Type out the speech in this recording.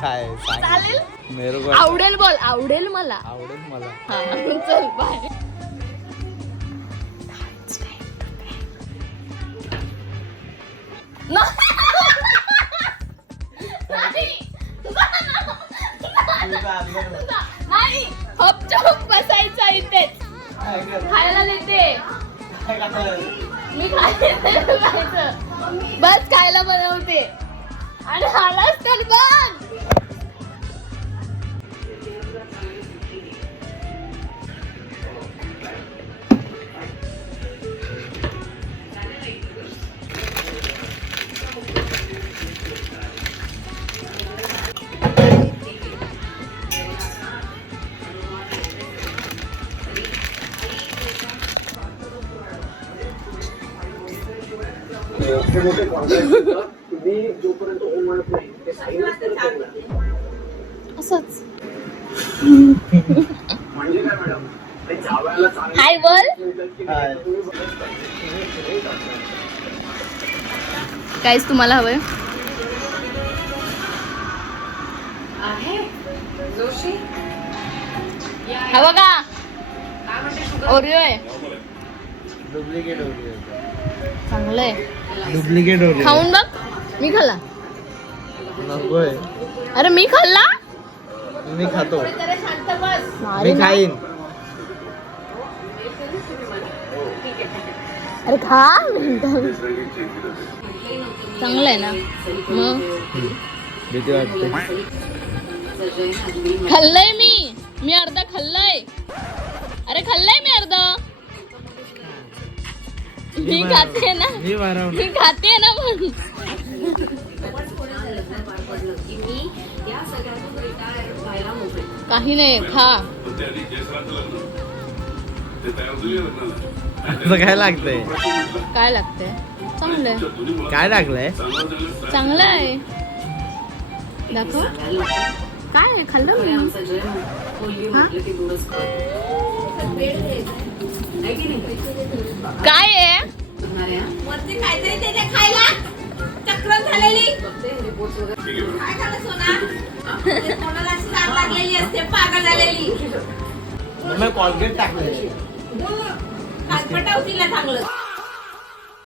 काय चालेल मेरे को आवडेल बोल आवडेल मला आवडेल मला हा चल बाय नाही हपचप बसायचं इथेच खायला देते मी खायला बस खायला बनवते आणि आलाच तर बघ असंच हाय बोल काहीच तुम्हाला हवंय हवं का ओरिओ आहे डुप्लिकेट चांगलंय डुप्लिकेट खाऊन बघ मी खाल्ला नकोय अरे मी खाल्ला मी खातो अरे मी खाईन अरे खा चांगलं आहे ना मग भीती वाटते खाल्लंय मी अर्धा खाल्लंय अरे खाल्लंय मी अर्धा मी खाते ना मी खाते ना पण काही नाही खा असं काय लागतंय काय लागतंय चांगलंय काय लागलंय चांगलं आहे दाखव काय आहे खाल्लं मी काय आहे वरती काहीतरी त्याच्या खायला चक्र झालेली काय झालं सोना कोणाला अशी जाग लागलेली असते पागल झालेली मी कॉलगेट टाकले कालपटाव तिला चांगलं